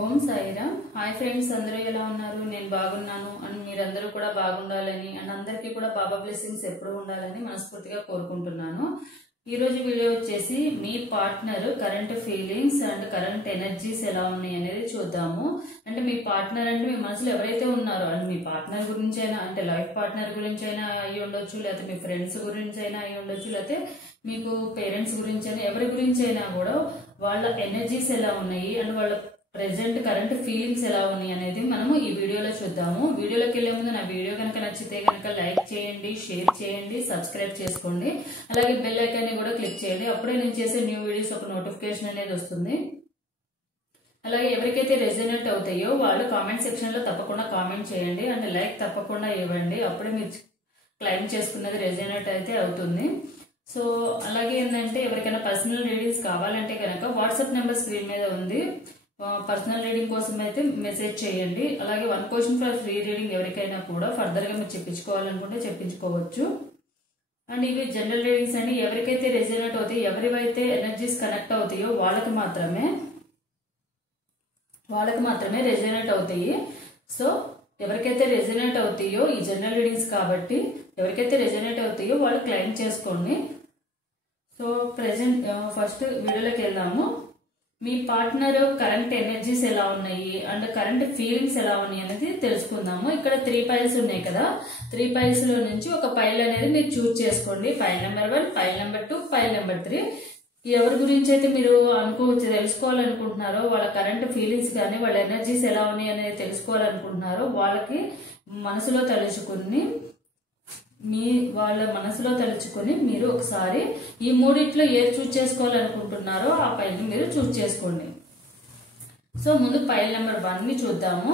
ఓం Sairam. Hi friends, అందరూ ఎలా ఉన్నారు? నేను బాగున్నాను అండ్ మీరందరూ కూడా బాగుండాలని అండ్ అందరికీ కూడా బాబా బ్లెస్సింగ్స్ ఎప్పుడు ఉండాలని మనస్ఫూర్తిగా కోరుకుంటున్నాను. ఈ రోజు వీడియో వచ్చేసి మీ partner current feelings and current energies ఎలా ఉన్నాయి అనేది చూద్దాము. అంటే మీ పార్ట్నర్ అంటే మీ మనసులో ఎవరైతే ఉన్నారో అండ్ మీ పార్ట్నర్ గురించి అయినా అంటే లైఫ్ పార్ట్నర్ గురించి అయినా అయ్యి ఉండొచ్చు, లేకపోతే మీ ఫ్రెండ్స్ గురించి అయినా అయ్యి ఉండొచ్చు, లేకపోతే మీకు పేరెంట్స్ గురించి అయినా ఎవరి గురించి అయినా కూడా వాళ్ళ ఎనర్జీస్ ఎలా ఉన్నాయి అండ్ వాళ్ళ ప్రెసెంట్ కరెంట్ ఫీలింగ్స్ ఎలా ఉన్నాయి అనేది మనము ఈ వీడియోలో చూద్దాము. వీడియోలోకి వెళ్లే ముందు నా వీడియో కనుక నచ్చితే కనుక లైక్ చేయండి, షేర్ చేయండి, సబ్స్క్రైబ్ చేసుకోండి. అలాగే బెల్ ఐకాన్ ని కూడా క్లిక్ చేయండి. అప్పుడే నేను చేసే న్యూ వీడియోస్ ఒక నోటిఫికేషన్ అనేది వస్తుంది. అలాగే ఎవరికైతే రెజొనేట్ అవుతాయో వాళ్ళు కామెంట్ సెక్షన్ లో తప్పకుండా కామెంట్ చేయండి అండ్ లైక్ తప్పకుండా ఇవ్వండి. అప్పుడే మీరు క్లైమ్ చేసుకున్నది రెజొనేట్ అయితే అవుతుంది. సో అలాగే ఏంటంటే ఎవరికైనా పర్సనల్ రీడింగ్స్ కావాలంటే కనుక వాట్సాప్ నెంబర్ స్క్రీన్ మీద ఉంది. పర్సనల్ రీడింగ్ కోసం అయితే మెసేజ్ చేయండి. అలాగే 1 క్వశ్చన్ ఫర్ ఫ్రీ రీడింగ్ ఎవరికైనా కూడా ఫర్దర్ గా మీరు చెప్పించుకోవాలనుకుంటే చెప్పించుకోవచ్చు. అండ్ ఇవి జనరల్ రీడింగ్స్ అండి. ఎవరికైతే రెజొనేట్ అవుతాయి, ఎవరివైతే ఎనర్జీస్ కనెక్ట్ అవుతాయో వాళ్ళకి మాత్రమే రెజొనేట్ అవుతాయి. సో ఎవరికైతే రెజొనేట్ అవుతాయో ఈ జనరల్ రీడింగ్స్ కాబట్టి ఎవరికైతే రెజొనేట్ అవుతాయో వాళ్ళు క్లైమ్ చేసుకోండి. సో ప్రెజెంట్ ఫస్ట్ వీడియోలోకి వెళ్దాము. మీ పార్ట్నర్ కరెంట్ ఎనర్జీస్ ఎలా ఉన్నాయి అండ్ కరెంట్ ఫీలింగ్స్ ఎలా ఉన్నాయి అనేది తెలుసుకుందాము. ఇక్కడ 3 పైల్స్ ఉన్నాయి కదా, 3 పైల్స్ లో నుంచి ఒక పైల్ అనేది మీరు చూస్ చేసుకోండి. Pile number 1, pile number 2, pile number 3. ఎవరి గురించి అయితే మీరు తెలుసుకోవాలనుకుంటున్నారో వాళ్ళ కరెంట్ ఫీలింగ్స్ కానీ వాళ్ళ ఎనర్జీస్ ఎలా ఉన్నాయి అనేది తెలుసుకోవాలనుకుంటున్నారో వాళ్ళకి వాళ్ళ మనసులో తలుచుకొని మీరు ఒకసారి ఈ మూడిట్లో ఏది చూస్ చేసుకోవాలనుకుంటున్నారో ఆ పైల్ ని మీరు చూస్ చేసుకోండి. సో ముందు పైల్ నెంబర్ 1 ని చూద్దాము.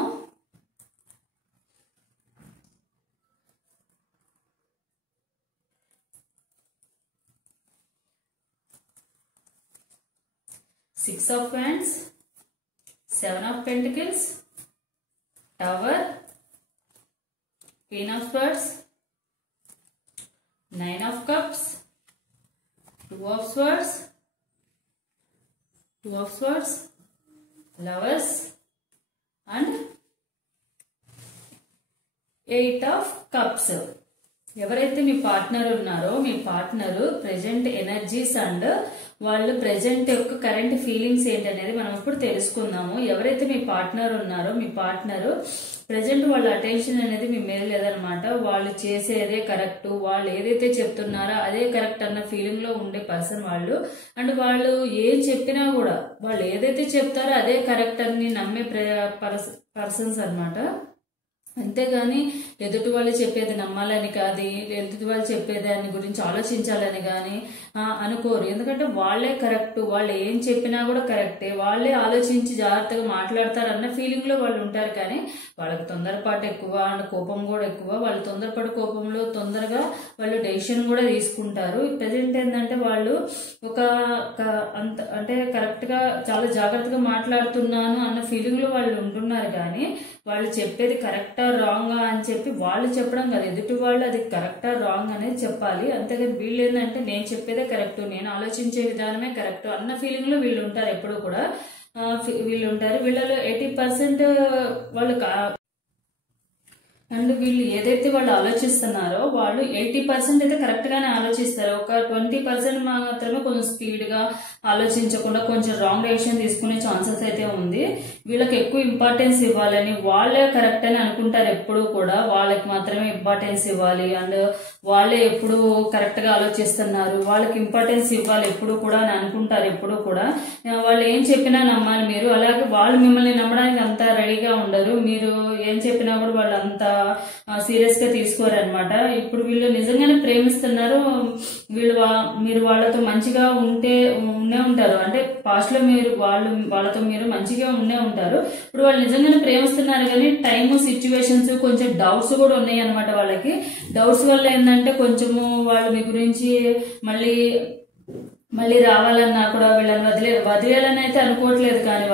Six of Wands, 7 of Pentacles, Tower, Queen of Swords, 9 of Cups, 2 of Swords, Lovers and 8 of Cups. ఎవరైతే మీ పార్ట్నర్ ఉన్నారో మీ పార్ట్నర్ ప్రెజెంట్ ఎనర్జీస్ అండ్ వాళ్ళు ప్రెజెంట్ యొక్క కరెంట్ ఫీలింగ్స్ ఏంటనేది మనం ఇప్పుడు తెలుసుకుందాము. ఎవరైతే మీ పార్ట్నర్ ఉన్నారో మీ పార్ట్నర్ ప్రెజెంట్ వాళ్ళ అటెన్షన్ అనేది మీ మీద లేదనమాట. వాళ్ళు చేసేదే కరెక్ట్, వాళ్ళు ఏదైతే చెప్తున్నారో అదే కరెక్ట్ అన్న ఫీలింగ్ లో ఉండే పర్సన్ వాళ్ళు. అండ్ వాళ్ళు ఏం చెప్పినా కూడా వాళ్ళు ఏదైతే చెప్తారో అదే కరెక్ట్ అని నమ్మే పర్సన్స్ అనమాట. అంతేగాని ఎదుటి వాళ్ళు చెప్పేది నమ్మాలని కాదు, ఎదుటి వాళ్ళు చెప్పేదాని గురించి ఆలోచించాలని కానీ అనుకోరు. ఎందుకంటే వాళ్లే కరెక్ట్, వాళ్ళు ఏం చెప్పినా కూడా కరెక్టే, వాళ్లే ఆలోచించి జాగ్రత్తగా మాట్లాడతారు అన్న ఫీలింగ్ లో వాళ్ళు ఉంటారు. కానీ వాళ్ళకి తొందరపాటు ఎక్కువ అండ్ కోపం కూడా ఎక్కువ. వాళ్ళు తొందరపాటు కోపంలో తొందరగా వాళ్ళు డెసిషన్ కూడా తీసుకుంటారు. ప్రెజెంట్ ఏంటంటే వాళ్ళు అంటే కరెక్ట్ గా చాలా జాగ్రత్తగా మాట్లాడుతున్నాను అన్న ఫీలింగ్ లో వాళ్ళు ఉంటున్నారు. కానీ వాళ్ళు చెప్పేది కరెక్టా రాంగా అని చెప్పి వాళ్ళు చెప్పడం కాదు, ఎదుటి వాళ్ళు అది కరెక్టా రాంగ్ అనేది చెప్పాలి. అంతేగాని వీళ్ళు ఏంటంటే నేను చెప్పేదే కరెక్ట్, నేను ఆలోచించే విధానమే కరెక్ట్ అన్న ఫీలింగ్ లో వీళ్ళు ఉంటారు. ఎప్పుడు కూడా వీళ్ళలో 80% వాళ్ళు అండ్ వీళ్ళు ఏదైతే వాళ్ళు ఆలోచిస్తున్నారో వాళ్ళు 80% అయితే కరెక్ట్ గానే ఆలోచిస్తారు. ఒక 20% మాత్రమే కొంచెం స్పీడ్ గా ఆలోచించకుండా కొంచెం రాంగ్ డెసిషన్ తీసుకునే ఛాన్సెస్ అయితే ఉంది. వీళ్ళకి ఎక్కువ ఇంపార్టెన్స్ ఇవ్వాలని వాళ్ళే కరెక్ట్ అని అనుకుంటారు. ఎప్పుడు కూడా వాళ్ళకి మాత్రమే ఇంపార్టెన్స్ ఇవ్వాలి అండ్ వాళ్ళే ఎప్పుడు కరెక్ట్ గా ఆలోచిస్తున్నారు, వాళ్ళకి ఇంపార్టెన్స్ ఇవ్వాలి ఎప్పుడు కూడా అని అనుకుంటారు. ఎప్పుడు కూడా వాళ్ళు ఏం చెప్పినా నమ్మాలి మీరు. అలాగే వాళ్ళు మిమ్మల్ని నమ్మడానికి అంత రెడీగా ఉండరు. మీరు ఏం చెప్పినా కూడా వాళ్ళు అంత సీరియస్ గా తీసుకోరనమాట. ఇప్పుడు వీళ్ళు నిజంగానే ప్రేమిస్తున్నారు, మీరు వాళ్ళతో మంచిగా ఉండే ఉంటారు. అంటే పాస్ట్ లో వాళ్ళతో మీరు మంచిగా ఉంటారు. ఇప్పుడు వాళ్ళు నిజంగానే ప్రేమిస్తున్నారు కానీ టైమ్ సిచ్యువేషన్స్ కొంచెం డౌట్స్ కూడా ఉన్నాయి అనమాట. వాళ్ళకి డౌట్స్ వల్ల ఏంటంటే కొంచెము వాళ్ళు మీ గురించి మళ్ళీ రావాలన్నా కూడా వీళ్ళని వదిలేయాలని అయితే అనుకోవట్లేదు. కానీ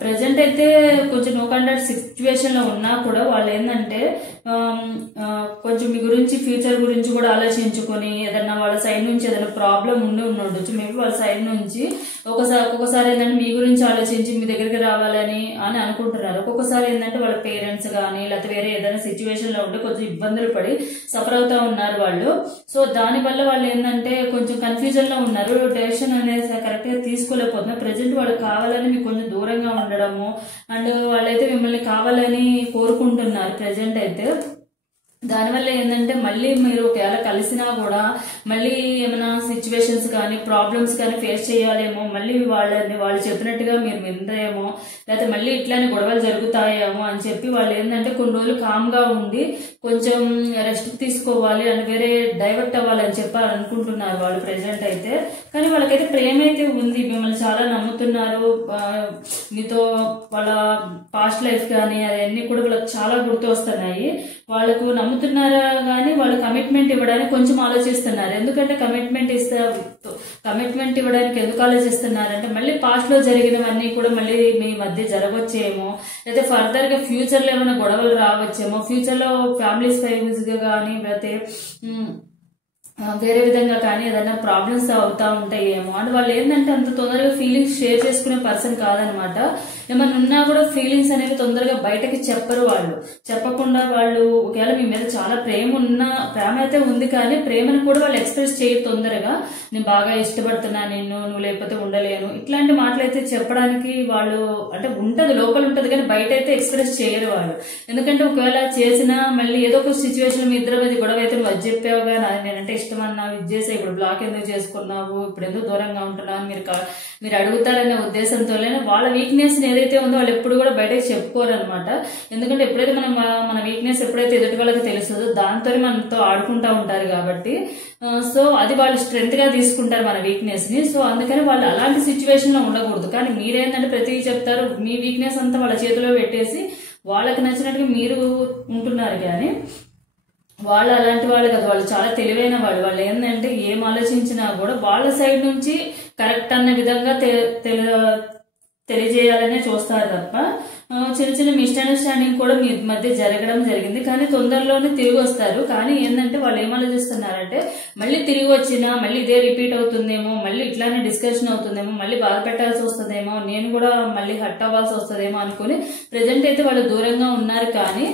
ప్రజెంట్ అయితే కొంచెం నో కాంటాక్ట్ సిచ్యువేషన్ లో ఉన్నా కూడా వాళ్ళు ఏంటంటే కొంచెం మీ గురించి ఫ్యూచర్ గురించి కూడా ఆలోచించుకొని ఏదన్నా వాళ్ళ సైడ్ నుంచి ఏదైనా ప్రాబ్లం ఉండొచ్చు. మేబీ వాళ్ళ సైడ్ నుంచి ఒక్కొక్కసారి ఏంటంటే మీ గురించి ఆలోచించి మీ దగ్గరికి రావాలని అని అనుకుంటున్నారు. ఒక్కొక్కసారి ఏంటంటే వాళ్ళ పేరెంట్స్ కానీ లేకపోతే వేరే ఏదైనా సిచ్యువేషన్ లో ఉండి కొంచెం ఇబ్బందులు పడి సఫర్ అవుతా ఉన్నారు వాళ్ళు. సో దానివల్ల వాళ్ళు ఏంటంటే కొంచెం కన్ఫ్యూజన్ లో ఉన్నారు, డెసిషన్ అనేది కరెక్ట్ గా తీసుకోలేకపోతున్నారు. ప్రెజెంట్ వాళ్ళు కావాలని మీకు కొంచెం దూరంగా ఉండడము అండ్ వాళ్ళైతే మిమ్మల్ని కావాలని కోరుకుంటున్నారు ప్రెజెంట్ అయితే. దానివల్ల ఏంటంటే మళ్ళీ మీరు ఒకవేళ కలిసినా కూడా మళ్ళీ ఏమైనా సిచ్యువేషన్స్ కానీ ప్రాబ్లమ్స్ కానీ ఫేస్ చేయాలేమో, మళ్ళీ వాళ్ళు చెప్పినట్టుగా మీరు వినరేమో, లేకపోతే మళ్ళీ ఇట్లానే గొడవలు జరుగుతాయేమో అని చెప్పి వాళ్ళు ఏంటంటే కొన్ని రోజులు కామ్ గా ఉండి కొంచెం రెస్ట్ తీసుకోవాలి అని వేరే డైవర్ట్ అవ్వాలని చెప్పి అనుకుంటున్నారు వాళ్ళు ప్రెజెంట్ అయితే. కానీ వాళ్ళకైతే ప్రేమ అయితే ఉంది, మిమ్మల్ని చాలా నమ్ముతున్నారు. మీతో వాళ్ళ పాస్ట్ లైఫ్ కానీ అవన్నీ కూడా వాళ్ళకి చాలా గుర్తు వస్తున్నాయి. వాళ్ళకు నమ్ముతున్నారా కానీ వాళ్ళు కమిట్మెంట్ ఇవ్వడానికి కొంచెం ఆలోచిస్తున్నారు. ఎందుకంటే కమిట్మెంట్ ఇవ్వడానికి ఎందుకు ఆలోచిస్తున్నారంటే మళ్ళీ పాస్ట్ లో జరిగినవన్నీ కూడా మళ్ళీ మీ మధ్య జరగవచ్చేమో, లేదా ఫర్దర్ గా ఫ్యూచర్ లో ఏమైనా గొడవలు రావచ్చేమో, ఫ్యూచర్ లో ఫ్యామిలీస్ వైజ్ గా కానీ లేకపోతే వేరే విధంగా కానీ ఏదైనా ప్రాబ్లమ్స్ అవుతా ఉంటాయేమో. అండ్ వాళ్ళు ఏంటంటే అంత తొందరగా ఫీలింగ్స్ షేర్ చేసుకునే పర్సన్ కాదనమాట. ఏమన్నా ఉన్నా కూడా ఫీలింగ్స్ అనేవి తొందరగా బయటకి చెప్పరు. వాళ్ళు చెప్పకుండా వాళ్ళు ఒకవేళ మీ మీద చాలా ప్రేమ అయితే ఉంది కానీ ప్రేమను కూడా వాళ్ళు ఎక్స్ప్రెస్ చేయరు తొందరగా. నేను బాగా ఇష్టపడుతున్నా నిన్ను, నువ్వు లేకపోతే ఉండలేను, ఇట్లాంటి మాటలు అయితే చెప్పడానికి వాళ్ళు అంటే ఉంటది, లోపల ఉంటది కానీ బయట అయితే ఎక్స్ప్రెస్ చేయరు వాళ్ళు. ఎందుకంటే ఒకవేళ చేసినా మళ్ళీ ఏదో ఒక సిచ్యువేషన్ మీ ఇద్దరు మధ్య గొడవ అయితే నువ్వు అది చెప్పావుగా, నేనంటే ఇష్టం అన్నావు, ఇది చేసే ఇప్పుడు బ్లాక్ ఎందుకు చేసుకున్నావు, ఇప్పుడు ఎందుకు దూరంగా ఉంటున్నావు మీరు అడుగుతారనే ఉద్దేశంతోనే వాళ్ళ వీక్నెస్ ఏదైతే ఉందో వాళ్ళు ఎప్పుడు కూడా బయటకు చెప్పుకోరు అనమాట. ఎందుకంటే ఎప్పుడైతే మన వీక్నెస్ ఎప్పుడైతే ఎదుటి వాళ్ళకి తెలుస్తుందో దాంతో మనతో ఆడుకుంటా ఉంటారు కాబట్టి, సో అది వాళ్ళు స్ట్రెంత్ గా తీసుకుంటారు మన వీక్నెస్ ని. సో అందుకని వాళ్ళు అలాంటి సిచ్యువేషన్ లో ఉండకూడదు. కానీ మీరేంటంటే ప్రతిదీ చెప్తారు, మీ వీక్నెస్ అంతా వాళ్ళ చేతిలో పెట్టేసి వాళ్ళకి నచ్చినట్టుగా మీరు ఉంటున్నారు. కానీ వాళ్ళు అలాంటి వాళ్ళు కదా, వాళ్ళు చాలా తెలివైన వాళ్ళు ఏంటంటే ఏం ఆలోచించినా కూడా వాళ్ళ సైడ్ నుంచి కరెక్ట్ అన్న విధంగా తెలియజేయాలనే చూస్తారు తప్ప చిన్న చిన్న మిస్అండర్స్టాండింగ్ కూడా మీ మధ్య జరగడం జరిగింది. కానీ తొందరలోనే తిరిగి వస్తారు. కానీ ఏంటంటే వాళ్ళు ఏం ఆలోచిస్తున్నారంటే మళ్ళీ తిరిగి వచ్చినా మళ్ళీ ఇదే రిపీట్ అవుతుందేమో, మళ్ళీ ఇట్లానే డిస్కషన్ అవుతుందేమో, మళ్ళీ బాధ పెట్టాల్సి వస్తుందేమో, నేను కూడా మళ్ళీ హర్ట్ అవ్వాల్సి వస్తుందేమో అనుకుని ప్రెజెంట్ అయితే వాళ్ళు దూరంగా ఉన్నారు. కానీ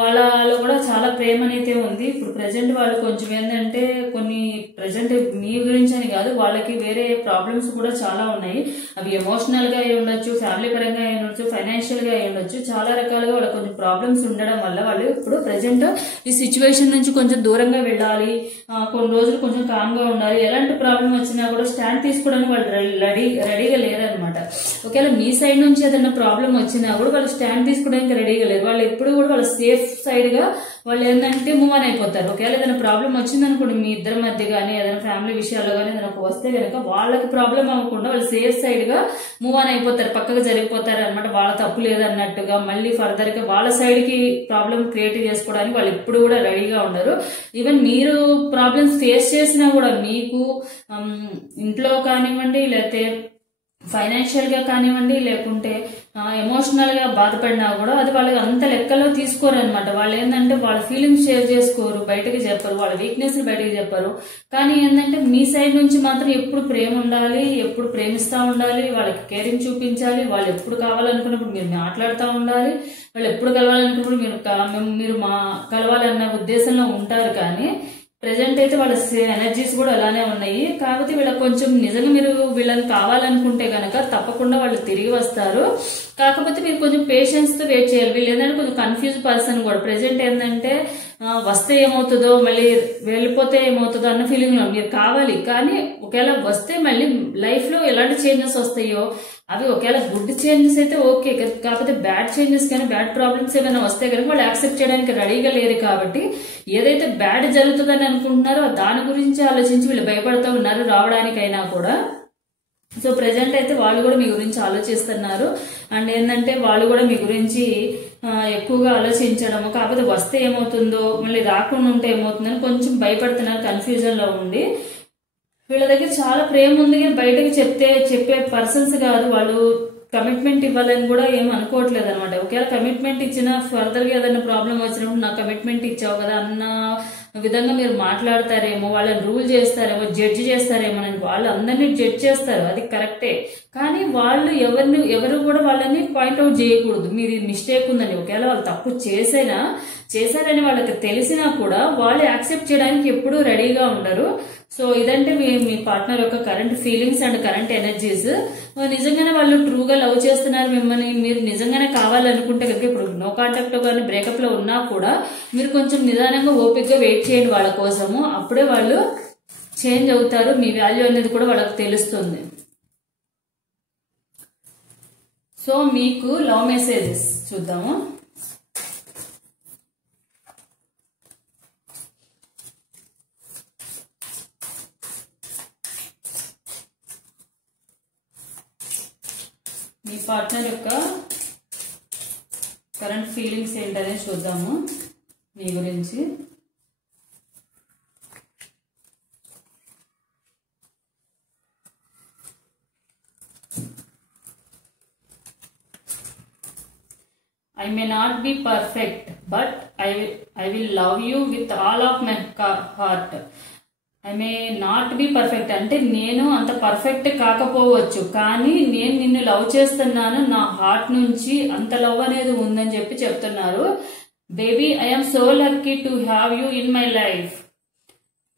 వాళ్ళలో కూడా చాలా ప్రేమ అయితే ఉంది. ఇప్పుడు ప్రెజెంట్ వాళ్ళు కొంచెం ఏంటంటే కొన్ని ప్రెజెంట్ మీ గురించి అని కాదు, వాళ్ళకి వేరే ప్రాబ్లమ్స్ కూడా చాలా ఉన్నాయి. అవి ఎమోషనల్ గా అయి ఉండొచ్చు, ఫ్యామిలీ పరంగా అయి ఉండొచ్చు, ఫైనాన్షియల్ గా అయి ఉండొచ్చు. చాలా రకాలుగా వాళ్ళకి కొంచెం ప్రాబ్లమ్స్ ఉండడం వల్ల వాళ్ళు ఇప్పుడు ప్రెజెంట్ ఈ సిచ్యువేషన్ నుంచి కొంచెం దూరంగా వెళ్ళాలి, కొన్ని రోజులు కొంచెం కామ్ గా ఉండాలి. ఎలాంటి ప్రాబ్లం వచ్చినా కూడా స్టాండ్ తీసుకోవడానికి వాళ్ళు రెడీగా లేరనమాట. ఒకవేళ మీ సైడ్ నుంచి ఏదైనా ప్రాబ్లం వచ్చినా కూడా వాళ్ళు స్టాండ్ తీసుకోవడానికి రెడీగా లేరు. వాళ్ళు ఎప్పుడు కూడా వాళ్ళ సేఫ్ సైడ్ గా వాళ్ళు ఏంటంటే మూవ్ ఆన్ అయిపోతారు. ఒకవేళ ఏదైనా ప్రాబ్లం వచ్చిందనుకోండి మీ ఇద్దరి మధ్య కానీ ఏదైనా ఫ్యామిలీ విషయాల్లో కానీ ఏదైనా వస్తే కనుక వాళ్ళకి ప్రాబ్లం అవ్వకుండా వాళ్ళు సేఫ్ సైడ్ గా మూవ్ ఆన్ అయిపోతారు, పక్కకు జరిగిపోతారు అనమాట. వాళ్ళ తప్పు లేదన్నట్టుగా మళ్ళీ ఫర్దర్ గా వాళ్ళ సైడ్ కి ప్రాబ్లం క్రియేట్ చేసుకోవడానికి వాళ్ళు ఎప్పుడు కూడా రెడీగా ఉండరు. ఈవెన్ మీరు ప్రాబ్లమ్స్ ఫేస్ చేసినా కూడా మీకు ఇంట్లో కానివ్వండి, లేకపోతే ఫైనాన్షియల్ గా కానివ్వండి, లేకుంటే ఎమోషనల్ గా బాధపడినా కూడా అది వాళ్ళకి అంత లెక్కలో తీసుకోరు అనమాట. వాళ్ళు ఏంటంటే వాళ్ళ ఫీలింగ్స్ షేర్ చేసుకోరు, బయటకి చెప్పరు, వాళ్ళ వీక్నెస్ బయటకి చెప్పరు. కానీ ఏంటంటే మీ సైడ్ నుంచి మాత్రం ఎప్పుడు ప్రేమ ఉండాలి, ఎప్పుడు ప్రేమిస్తా ఉండాలి, వాళ్ళకి కేరింగ్ చూపించాలి. వాళ్ళు ఎప్పుడు కావాలనుకున్నప్పుడు మీరు మాట్లాడుతూ ఉండాలి, వాళ్ళు ఎప్పుడు కలవాలనుకున్నప్పుడు మీరు కలవాలన్న ఉద్దేశంలో ఉంటారు. కానీ ప్రెజెంట్ అయితే వాళ్ళ ఎనర్జీస్ కూడా అలానే ఉన్నాయి. కాబట్టి వీళ్ళకి కొంచెం నిజంగా మీరు వీళ్ళని కావాలనుకుంటే గనక తప్పకుండా వాళ్ళు తిరిగి వస్తారు. కాకపోతే మీరు కొంచెం పేషెన్స్ తో వెయిట్ చేయాలి. వీళ్ళు ఏంటంటే కొంచెం కన్ఫ్యూజ్ పర్సన్ కూడా. ప్రెజెంట్ ఏంటంటే వస్తే ఏమవుతుందో, మళ్ళీ వెళ్ళిపోతే ఏమవుతుందో అన్న ఫీలింగ్ లో మీరు కావాలి. కానీ ఒకవేళ వస్తే మళ్ళీ లైఫ్ లో ఎలాంటి చేంజెస్ వస్తాయో అవి ఒకవేళ గుడ్ చేంజెస్ అయితే ఓకే, కాకపోతే బ్యాడ్ చేంజెస్ కానీ బ్యాడ్ ప్రాబ్లమ్స్ ఏమైనా వస్తే కనుక వాళ్ళు యాక్సెప్ట్ చేయడానికి రెడీగా లేరు. కాబట్టి ఏదైతే బ్యాడ్ జరుగుతుందని అనుకుంటున్నారో దాని గురించి ఆలోచించి వీళ్ళు భయపడుతూ ఉన్నారు రావడానికైనా కూడా. సో ప్రెజెంట్ అయితే వాళ్ళు కూడా మీ గురించి ఆలోచిస్తున్నారు. అండ్ ఏంటంటే వాళ్ళు కూడా మీ గురించి ఎక్కువగా ఆలోచించడము, కాకపోతే వస్తే ఏమవుతుందో, మళ్ళీ రాకుండా ఉంటే ఏమవుతుందని కొంచెం భయపడుతున్నారు, కన్ఫ్యూజన్ లో ఉండి. వీళ్ళ దగ్గర చాలా ప్రేమ ఉంది కానీ బయటకు చెప్పే పర్సన్స్ కాదు. వాళ్ళు కమిట్మెంట్ ఇవ్వాలని కూడా ఏం అనుకోవట్లేదు అనమాట. ఒకవేళ కమిట్మెంట్ ఇచ్చినా ఫర్దర్గా ఏదైనా ప్రాబ్లం వచ్చినప్పుడు నా కమిట్మెంట్ ఇచ్చావు కదా అన్న విధంగా మీరు మాట్లాడతారేమో, వాళ్ళని రూల్ చేస్తారేమో, జడ్జి చేస్తారేమో అని వాళ్ళు అందరినీ జడ్జ్ చేస్తారు, అది కరెక్టే. కానీ వాళ్ళు ఎవరు కూడా వాళ్ళని పాయింట్అవుట్ చేయకూడదు, మీది మిస్టేక్ ఉందని. ఒకవేళ వాళ్ళు తప్పు చేశారని వాళ్ళకి తెలిసినా కూడా వాళ్ళు యాక్సెప్ట్ చేయడానికి ఎప్పుడూ రెడీగా ఉండరు. సో ఇదంటే మీ పార్ట్నర్ యొక్క current feelings and current energies. నిజంగానే వాళ్ళు ట్రూగా లవ్ చేస్తున్నారు మిమ్మల్ని, మీరు నిజంగానే కావాలనుకుంటే కనుక ఇప్పుడు నో కాంటాక్ట్ కానీ బ్రేకప్ లో ఉన్నా కూడా మీరు కొంచెం నిదానంగా ఓపికగా వెయిట్ చేయండి వాళ్ళ కోసము. అప్పుడే వాళ్ళు చేంజ్ అవుతారు, మీ వాల్యూ అనేది కూడా వాళ్ళకి తెలుస్తుంది. సో మీకు లవ్ మెసేజెస్ చూద్దాము. మీ పార్ట్నర్ యొక్క కరెంట్ ఫీలింగ్స్ ఏంటనేది చూద్దాము మీ గురించి. I may not be perfect, but I will love you with all of my heart. I may not be perfect అంటే నేను అంత పర్ఫెక్ట్ కాకపోవచ్చు, కానీ నేను నిన్ను లవ్ చేస్తున్నాను, నా హార్ట్ నుంచి అంత లవ్ అనేది ఉందని చెప్తున్నారు. Baby, I am so lucky to have you in my life.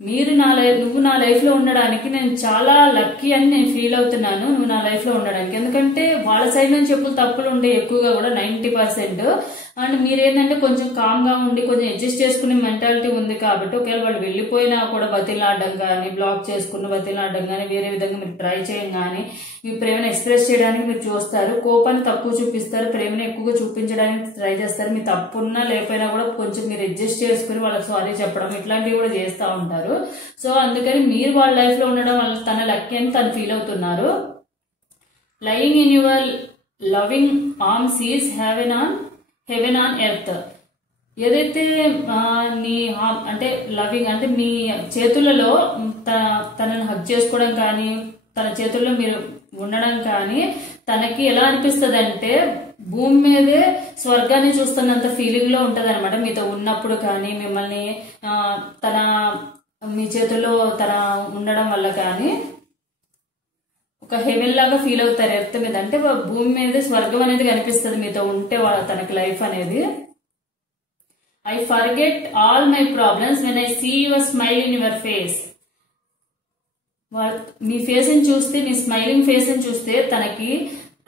నువ్వు నా లైఫ్ లో ఉండడానికి నేను చాలా లక్కీ అని నేను ఫీల్ అవుతున్నాను, నువ్వు నా లైఫ్ లో ఉండడానికి. ఎందుకంటే వాళ్ళ సైడ్ నుంచి చెప్పులు తప్పులు ఉండే ఎక్కువగా కూడా 90%. అండ్ మీరేంటంటే కొంచెం కామ్ గా ఉండి కొంచెం అడ్జస్ట్ చేసుకునే మెంటాలిటీ ఉంది కాబట్టి ఒకవేళ వాళ్ళు వెళ్ళిపోయినా కూడా బతిలాడడం కానీ, బ్లాక్ చేసుకున్న బతిలాడడం కానీ, వేరే విధంగా మీరు ట్రై చేయడం కానీ, మీ ప్రేమను ఎక్స్ప్రెస్ చేయడానికి మీరు చూస్తారు. కోపాన్ని తక్కువ చూపిస్తారు, ప్రేమను ఎక్కువగా చూపించడానికి ట్రై చేస్తారు. మీ తప్పున్నా లేకపోయినా కూడా కొంచెం మీరు అడ్జస్ట్ చేసుకుని వాళ్ళకి సారీ చెప్పడం ఇట్లాంటివి కూడా చేస్తూ ఉంటారు. సో అందుకని మీరు వాళ్ళ లైఫ్ లో ఉండడం వల్ల తన లక్కీ అని తను ఫీల్ అవుతున్నారు. Lying in your loving arms is haven on earth. ఏదైతే నీ అంటే లవింగ్ అంటే మీ చేతులలో తనని హగ్ చేసుకోవడం కానీ, తన చేతుల్లో మీరు ఉండడం కానీ తనకి ఎలా అనిపిస్తుంది అంటే భూమి మీదే స్వర్గాన్ని చూస్తున్నంత ఫీలింగ్ లో ఉంటది అనమాట. మీతో ఉన్నప్పుడు కానీ, మిమ్మల్ని మీ చేతుల్లో తన ఉండడం వల్ల కానీ ఒక హెవెన్ లాగా ఫీల్ అవుతారు ఎర్త్ మీద. అంటే భూమి మీద స్వర్గం అనేది కనిపిస్తుంది మీతో ఉంటే తనకి లైఫ్ అనేది. I forget all my problems when I see your smile in your face. మీ ఫేస్ ని చూస్తే, మీ స్మైలింగ్ ఫేస్ ని చూస్తే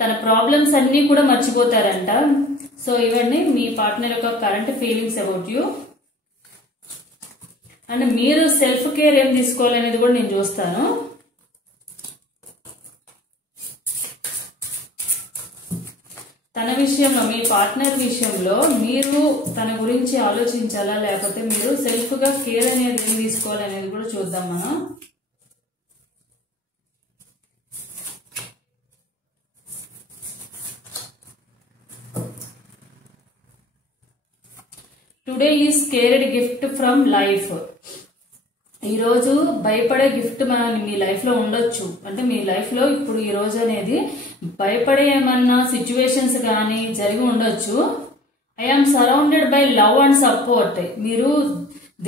తన ప్రాబ్లమ్స్ అన్ని కూడా మర్చిపోతారంట. సో ఇవన్నీ మీ పార్ట్నర్ యొక్క current feelings about you. And మీరు సెల్ఫ్ కేర్ ఏం తీసుకోవాలనేది కూడా నేను చూస్తాను. తన విషయంలో, మీ పార్ట్నర్ విషయంలో మీరు తన గురించి ఆలోచించాలా, లేకపోతే మీరు సెల్ఫ్ గా కేర్ అనేది ఏం తీసుకోవాలనేది కూడా చూద్దాం మనం. Today is scared gift from life. ఈరోజు భయపడే గిఫ్ట్ మీ లైఫ్ లో ఉండొచ్చు. అంటే మీ లైఫ్ లో ఇప్పుడు ఈ రోజు అనేది భయపడే ఏమన్నా సిచ్యువేషన్స్ కానీ జరిగి ఉండొచ్చు. I am surrounded by love and support. మీరు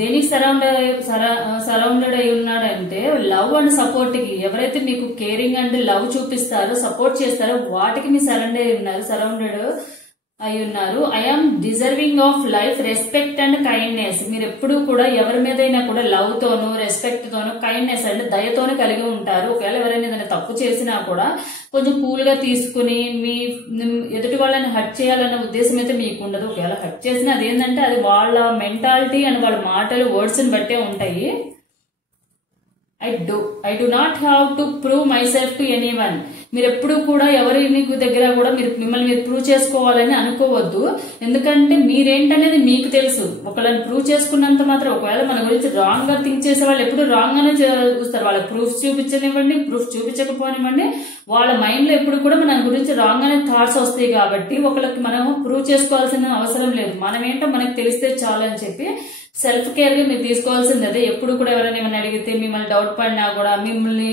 దేనికి సరౌండెడ్ అయి ఉన్నాడంటే లవ్ అండ్ సపోర్ట్ కి. ఎవరైతే మీకు కేరింగ్ అండ్ లవ్ చూపిస్తారో, సపోర్ట్ చేస్తారో వాటికి మీ సరౌండెడ్ అయి ఉన్నారు. I'm deserving of life respect and kindness. మీరు ఎప్పుడు కూడా ఎవరి మీదైనా కూడా లవ్ తోను, రెస్పెక్ట్ తోను, కైండ్నెస్ అంటే దయతోనే కలిగి ఉంటారు. ఒకవేళ ఎవరైనా ఏదైనా తప్పు చేసినా కూడా కొంచెం కూల్ గా తీసుకుని మీ ఎదుటి వాళ్ళని హర్ట్ చేయాలన్న ఉద్దేశం అయితే మీకు ఉండదు. ఒకవేళ హర్ట్ చేసినా అదేంటంటే అది వాళ్ళ మెంటాలిటీ అండ్ వాళ్ళ మాటలు, వర్డ్స్ ని బట్టే ఉంటాయి. I do not have to prove myself to anyone. మీరు ఎప్పుడు కూడా ఎవరి దగ్గర కూడా మిమ్మల్ని మీరు ప్రూవ్ చేసుకోవాలని అనుకోవద్దు. ఎందుకంటే మీరేంటనేది మీకు తెలుసు. ఒకళ్ళని ప్రూవ్ చేసుకున్నంత మాత్రం ఒకవేళ మన గురించి రాంగ్ గా థింక్ చేసే వాళ్ళు ఎప్పుడు రాంగ్ గానే చూస్తారు. వాళ్ళ ప్రూఫ్ చూపించనివ్వండి, ప్రూఫ్ చూపించకపోనివ్వండి, వాళ్ళ మైండ్ లో ఎప్పుడు కూడా మన గురించి రాంగ్ అనే థాట్స్ వస్తాయి. కాబట్టి ఒకళ్ళకి మనం ప్రూవ్ చేసుకోవాల్సిన అవసరం లేదు. మనం ఏంటో మనకు తెలిస్తే చాలు అని చెప్పి సెల్ఫ్ కేర్ గా మీరు తీసుకోవాల్సింది అదే. ఎప్పుడు కూడా ఎవరైనా ఏమైనా అడిగితే, మిమ్మల్ని డౌట్ పడినా కూడా మిమ్మల్ని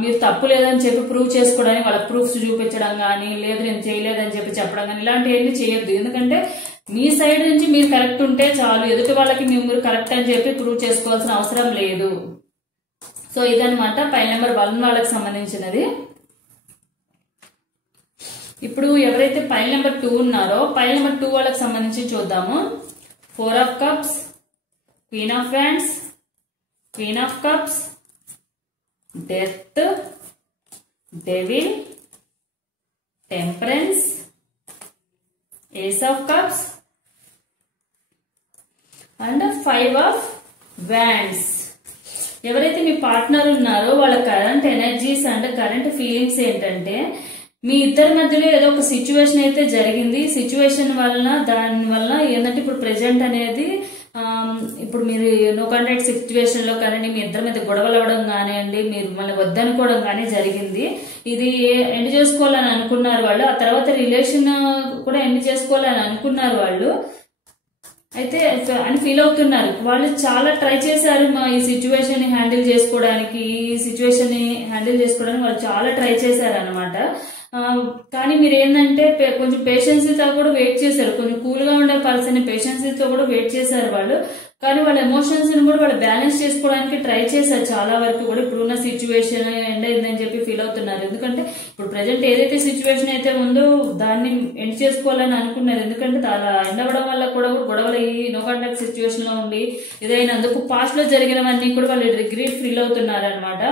మీరు తప్పు లేదని చెప్పి ప్రూవ్ చేసుకోవడానికి వాళ్ళ ప్రూఫ్స్ చూపించడం కానీ, లేదు నేను చేయలేదని చెప్పి చెప్పడం కానీ ఇలాంటివన్నీ చేయొద్దు. ఎందుకంటే మీ సైడ్ నుంచి మీరు కరెక్ట్ ఉంటే చాలు, ఎదుటి వాళ్ళకి మీరు కరెక్ట్ అని చెప్పి ప్రూవ్ చేసుకోవాల్సిన అవసరం లేదు. సో ఇదనమాట పైల్ నెంబర్ 1 వాళ్ళకి సంబంధించినది. ఇప్పుడు ఎవరైతే పైల్ నెంబర్ 2 ఉన్నారో పైల్ నెంబర్ 2 వాళ్ళకి సంబంధించి చూద్దాము. 4 of cups, Queen of Wands, Queen of Cups, Death, Devil, Temperance, Ace of Cups and 5 of Wands. ఎవరైతే మీ పార్ట్నర్ ఉన్నారో వాళ్ళ current energies and current feelings ఏంటంటే, మీ ఇద్దరి మధ్యలో ఏదో ఒక సిచ్యువేషన్ అయితే జరిగింది. సిచ్యువేషన్ వల్ల దాని వల్ల ఏంటంటే ఇప్పుడు ప్రెజెంట్ అనేది ఇప్పుడు మీరు నో కాంటాక్ట్ సిచ్యువేషన్ లో కానీ మీ ఇద్దరి మీద గొడవలు అవ్వడం కానివ్వండి, మీరు మళ్ళీ వద్దనుకోవడం కానీ జరిగింది. ఇది ఎండ్ చేసుకోవాలని అనుకున్నారు వాళ్ళు. ఆ తర్వాత రిలేషన్ కూడా ఎండ్ చేసుకోవాలని అనుకున్నారు వాళ్ళు. అయితే అని ఫీల్ అవుతున్నారు. వాళ్ళు చాలా ట్రై చేశారు ఈ సిచ్యువేషన్ ని హ్యాండిల్ చేసుకోవడానికి, వాళ్ళు చాలా ట్రై చేశారు అనమాట. కానీ మీరు ఏంటంటే కొంచెం పేషెన్స్ తో కూడా వెయిట్ చేశారు. కొంచెం కూల్ గా ఉండే పర్సన్ పేషెన్స్ తో కూడా వెయిట్ చేశారు వాళ్ళు. కానీ వాళ్ళ ఎమోషన్స్ ని కూడా వాళ్ళు బ్యాలెన్స్ చేసుకోవడానికి ట్రై చేశారు చాలా వరకు కూడా. ఇప్పుడున్న సిచ్యువేషన్ ఎండ్ అయిందని చెప్పి ఫీల్ అవుతున్నారు. ఎందుకంటే ఇప్పుడు ప్రెజెంట్ ఏదైతే సిచ్యువేషన్ అయితే ఉందో దాన్ని ఎండ్ చేసుకోవాలని అనుకున్నారు. ఎందుకంటే అలా ఎండ్ అవ్వడం వల్ల కూడా గొడవలు అయ్యి నో కాంటాక్ట్ సిచ్యువేషన్ లో ఉండి ఇదైనందుకు పాస్ట్ లో జరిగినవన్నీ కూడా వాళ్ళు రిగ్రెట్ ఫీల్ అవుతున్నారు అనమాట.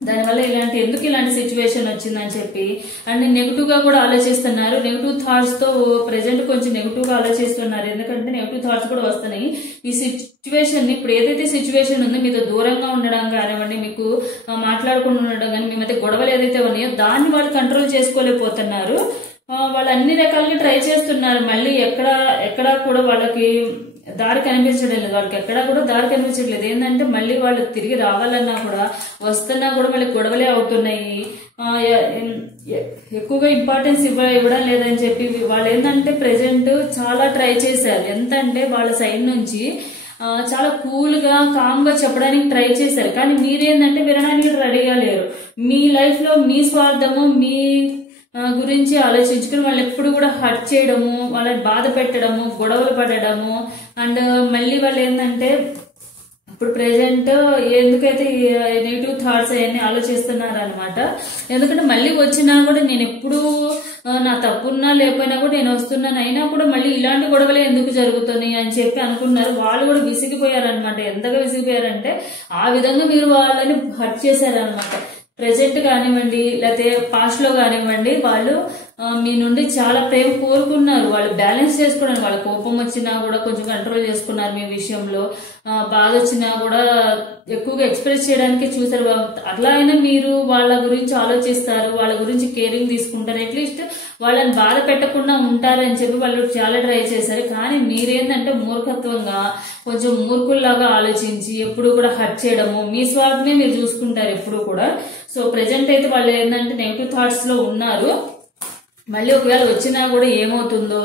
దానివల్ల ఎందుకు ఇలాంటి సిచ్యువేషన్ వచ్చిందని చెప్పి అండ్ నెగిటివ్ గా కూడా ఆలోచిస్తున్నారు. నెగిటివ్ థాట్స్ తో ప్రెజెంట్ కొంచెం నెగిటివ్ గా ఆలోచిస్తున్నారు. ఎందుకంటే నెగిటివ్ థాట్స్ కూడా వస్తున్నాయి. ఈ సిచ్యువేషన్ ఇప్పుడు ఏదైతే సిచ్యువేషన్ ఉందో మీతో దూరంగా ఉండడం కానివ్వండి, మీకు మాట్లాడకుండా ఉండడం కానీ, మీ మధ్య గొడవలు ఏదైతే ఉన్నాయో దాన్ని వాళ్ళు కంట్రోల్ చేసుకోలేకపోతున్నారు. వాళ్ళు అన్ని రకాలుగా ట్రై చేస్తున్నారు. మళ్ళీ ఎక్కడ కూడా వాళ్ళకి దారి కనిపించడం లేదు. వాళ్ళకి ఎక్కడా కూడా దారి కనిపించట్లేదు. ఏంటంటే మళ్ళీ వాళ్ళు తిరిగి రావాలన్నా కూడా, వస్తున్నా కూడా మళ్ళీ గొడవలే అవుతున్నాయి. ఎక్కువగా ఇంపార్టెన్స్ ఇవ్వడం లేదని చెప్పి వాళ్ళు ఏంటంటే ప్రెజెంట్ చాలా ట్రై చేశారు. ఎంతంటే వాళ్ళ సైడ్ నుంచి చాలా కూల్ గా కామ్ గా చెప్పడానికి ట్రై చేశారు. కానీ మీరేంటంటే వినడానికి రెడీగా లేరు. మీ లైఫ్ లో మీ స్వార్థము, మీ గురించి ఆలోచించుకుని వాళ్ళు ఎప్పుడు కూడా హర్ట్ చేయడము, వాళ్ళని బాధ పెట్టడము, గొడవలు పడడము అండ్ మళ్ళీ వాళ్ళు ఏంటంటే ఇప్పుడు ప్రెజెంట్ ఎందుకైతే నెగిటివ్ థాట్స్ అవన్నీ ఆలోచిస్తున్నారు అనమాట. ఎందుకంటే మళ్ళీ వచ్చినా కూడా నేను ఎప్పుడు నా తప్పున్నా లేకపోయినా కూడా నేను వస్తున్నాను, అయినా కూడా మళ్ళీ ఇలాంటి గొడవలే ఎందుకు జరుగుతున్నాయి అని చెప్పి అనుకున్నారు. వాళ్ళు కూడా విసిగిపోయారనమాట. ఎంతగా విసిగిపోయారంటే ఆ విధంగా మీరు వాళ్ళని హర్ట్ చేశారనమాట. ప్రెజెంట్ కానివ్వండి లేకపోతే పాస్ట్ లో కానివ్వండి, వాళ్ళు మీ నుండి చాలా ప్రేమ కోరుకున్నారు. వాళ్ళు బ్యాలెన్స్ చేసుకున్నారు. వాళ్ళ కోపం వచ్చినా కూడా కొంచెం కంట్రోల్ చేసుకున్నారు. మీ విషయంలో బాధ వచ్చినా కూడా ఎక్కువగా ఎక్స్ప్రెస్ చేయడానికి చూసారు. అట్లా అయినా మీరు వాళ్ళ గురించి ఆలోచిస్తారు, వాళ్ళ గురించి కేరింగ్ తీసుకుంటారు, అట్లీస్ట్ వాళ్ళని బాధ పెట్టకుండా ఉంటారని చెప్పి వాళ్ళు చాలా ట్రై చేశారు. కానీ మీరేంటంటే మూర్ఖత్వంగా కొంచెం మూర్ఖుల్లాగా ఆలోచించి ఎప్పుడు కూడా హర్ట్ చేయడము, మీ స్వార్థమే మీరు చూసుకుంటారు ఎప్పుడు కూడా. సో ప్రెజెంట్ అయితే వాళ్ళు ఏంటంటే నెగిటివ్ థాట్స్ లో ఉన్నారు. మళ్ళీ ఒకవేళ వచ్చినా కూడా ఏమవుతుందో,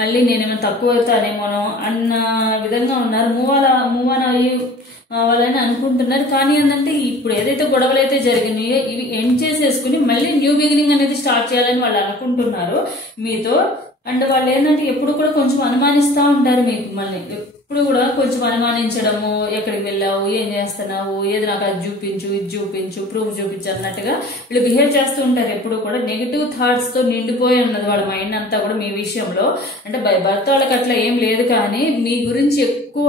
మళ్ళీ నేనేమైనా తక్కువ అవుతానేమోనో అన్న విధంగా ఉన్నారు. మూవ్ ఆన్ అయ్యి వాళ్ళని అనుకుంటున్నారు. కానీ ఏంటంటే ఇప్పుడు ఏదైతే గొడవలు అయితే జరిగినాయో ఇవి ఎండ్ చేసేసుకుని మళ్ళీ న్యూ బిగినింగ్ అనేది స్టార్ట్ చేయాలని వాళ్ళు అనుకుంటున్నారు మీతో. అండ్ వాళ్ళు ఏంటంటే ఎప్పుడు కూడా కొంచెం అనుమానిస్తూ ఉంటారు మీకు. మళ్ళీ ఎప్పుడు కూడా కొంచెం అనుమానించడము, ఎక్కడికి వెళ్ళావు, ఏం చేస్తున్నావు, ఏది నాకు అది చూపించు, ఇది చూపించు, ప్రూఫ్ చూపించు అన్నట్టుగా వీళ్ళు బిహేవ్ చేస్తూ ఉంటారు. ఎప్పుడు కూడా నెగిటివ్ థాట్స్ తో నిండిపోయి ఉన్నది వాళ్ళ మైండ్ అంతా కూడా మీ విషయంలో. అంటే భర్త వాళ్ళకి అట్లా ఏం లేదు, కానీ మీ గురించి ఎక్కువ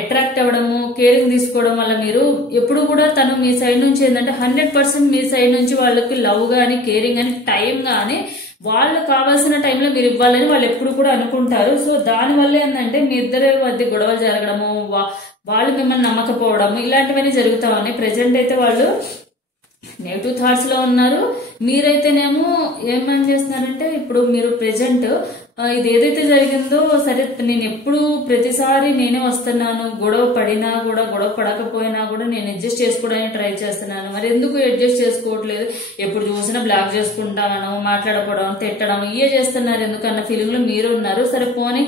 అట్రాక్ట్ అవ్వడము, కేరింగ్ తీసుకోవడం వల్ల మీరు ఎప్పుడు కూడా తను మీ సైడ్ నుంచి ఏంటంటే 100% మీ సైడ్ నుంచి వాళ్ళకి లవ్ గానీ, కేరింగ్ గానీ, టైం గానీ వాళ్ళు కావాల్సిన టైంలో మీరు ఇవ్వాలని వాళ్ళు ఎప్పుడు కూడా అనుకుంటారు. సో దానివల్ల ఏంటంటే మీ ఇద్దరి మధ్య గొడవలు జరగడము, వాళ్ళు మిమ్మల్ని నమ్మకపోవడము ఇలాంటివన్నీ జరుగుతా ఉన్నాయి. ప్రెజెంట్ అయితే వాళ్ళు నెగిటివ్ థాట్స్ లో ఉన్నారు. మీరైతేనేమో ఏమని చేస్తున్నారంటే ఇప్పుడు మీరు ప్రెజెంట్ ఇది ఏదైతే జరిగిందో సరే, నేను ఎప్పుడు ప్రతిసారి నేనే వస్తున్నాను, గొడవ పడినా కూడా గొడవ పడకపోయినా కూడా నేను అడ్జస్ట్ చేసుకోవడానికి ట్రై చేస్తున్నాను, మరి ఎందుకు అడ్జస్ట్ చేసుకోవట్లేదు, ఎప్పుడు చూసినా బ్లాక్ చేసుకుంటాను, మాట్లాడకపోవడం, తిట్టడం ఇవే చేస్తున్నారు ఎందుకన్న ఫీలింగ్ లో మీరు ఉన్నారు. సరే పోనీ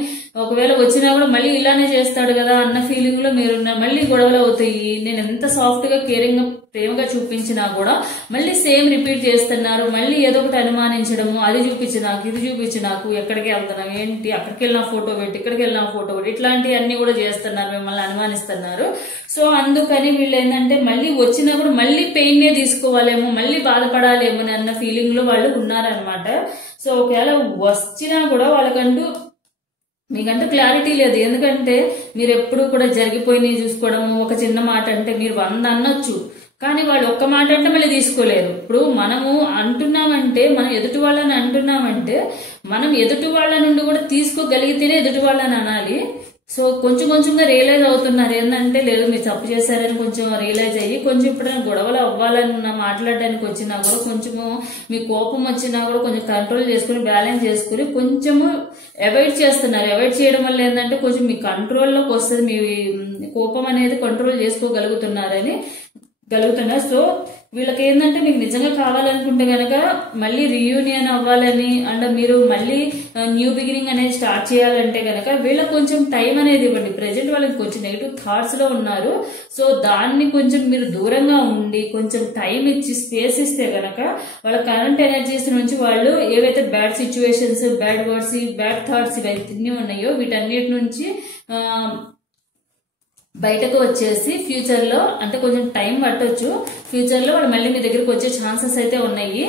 ఒకవేళ వచ్చినా కూడా మళ్ళీ ఇలానే చేస్తాడు కదా అన్న ఫీలింగ్ లో మీరున్నారు. మళ్ళీ గొడవలు అవుతాయి. నేను ఎంత సాఫ్ట్ గా కేరింగ్ గా ప్రేమగా చూపించినా కూడా మళ్ళీ సేమ్ రిపీట్ చేస్తున్నారు. మళ్ళీ ఏదో ఒకటి అనుమానించడము, అది చూపించి నాకు, ఇది చూపించి నాకు, ఎక్కడికి వెళ్తున్నావు ఏంటి, అక్కడికి వెళ్ళిన ఫోటో పెట్టి, ఇక్కడికి వెళ్ళిన ఫోటో పెట్టి, ఇట్లాంటివి అన్ని కూడా చేస్తున్నారు, మిమ్మల్ని అనుమానిస్తున్నారు. సో అందుకని వీళ్ళు ఏంటంటే మళ్ళీ వచ్చినా కూడా మళ్ళీ పెయిన్ నే తీసుకోవాలేమో, మళ్ళీ బాధపడాలేమో అన్న ఫీలింగ్ లో వాళ్ళు ఉన్నారనమాట. సో ఒకవేళ వచ్చినా కూడా వాళ్ళకంటూ మీకంటూ క్లారిటీ లేదు. ఎందుకంటే మీరు ఎప్పుడు కూడా జరిగిపోయినవి చూసుకోవడం, ఒక చిన్న మాట అంటే మీరు 100 అనొచ్చు, కానీ వాళ్ళు ఒక్క మాట అంటే మళ్ళీ తీసుకోలేరు. ఇప్పుడు మనము అంటున్నామంటే, మనం ఎదుటి వాళ్ళని అంటున్నామంటే మనం ఎదుటి వాళ్ళ నుండి కూడా తీసుకోగలిగితేనే ఎదుటి వాళ్ళని అనాలి. సో కొంచెం కొంచెంగా రియలైజ్ అవుతున్నారు. ఏంటంటే లేదు మీరు తప్పు చేశారని కొంచెం రియలైజ్ అయ్యి, కొంచెం ఎప్పుడైనా గొడవలు అవ్వాలన్నా మాట్లాడడానికి వచ్చినా కూడా కొంచెము మీ కోపం వచ్చినా కూడా కొంచెం కంట్రోల్ చేసుకుని, బ్యాలెన్స్ చేసుకుని కొంచెము అవాయిడ్ చేస్తున్నారు. అవాయిడ్ చేయడం వల్ల ఏంటంటే కొంచెం మీ కంట్రోల్లోకి వస్తుంది, మీ కోపం అనేది కంట్రోల్ చేసుకోగలుగుతున్నారు. సో వీళ్ళకి ఏంటంటే మీకు నిజంగా కావాలనుకుంటే గనక మళ్ళీ రీయూనియన్ అవ్వాలని అండ్ మీరు మళ్ళీ న్యూ బిగినింగ్ అనేది స్టార్ట్ చేయాలంటే గనక వీళ్ళకి కొంచెం టైం అనేది ఇవ్వండి. ప్రెజెంట్ వాళ్ళకి కొంచెం నెగిటివ్ థాట్స్ లో ఉన్నారు. సో దాన్ని కొంచెం మీరు దూరంగా ఉండి కొంచెం టైం ఇచ్చి స్పేస్ ఇస్తే గనక వాళ్ళ కరెంట్ ఎనర్జీస్ నుంచి వాళ్ళు ఏవైతే bad situations, bad words, bad thoughts ఇవన్నీ ఉన్నాయో వీటన్నిటి నుంచి బయటకు వచ్చేసి ఫ్యూచర్ లో, అంటే కొంచెం టైం పట్టొచ్చు, ఫ్యూచర్ లో వాళ్ళు మళ్ళీ మీ దగ్గరికి వచ్చే ఛాన్సెస్ అయితే ఉన్నాయి.